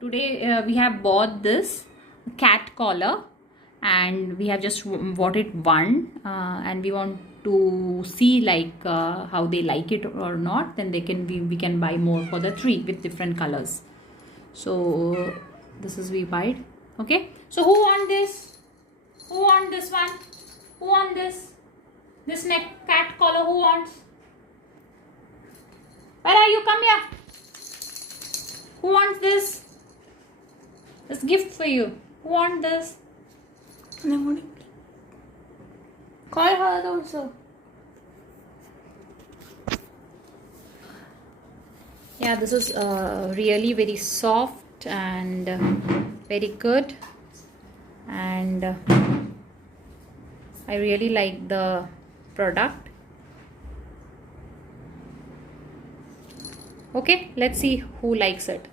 today we have bought this cat collar, and we have just bought it one, and we want to see like how they like it or not. Then we can buy more for the three with different colors. So this is we buy it. Okay, so who want this? Who want this one? Who want this neck cat collar? Who wants? Where are you? Come here. Who wants this? This gift for you. Who wants this? Call her also. Yeah, this is really very soft and very good, and I really like the product. Okay, let's see who likes it.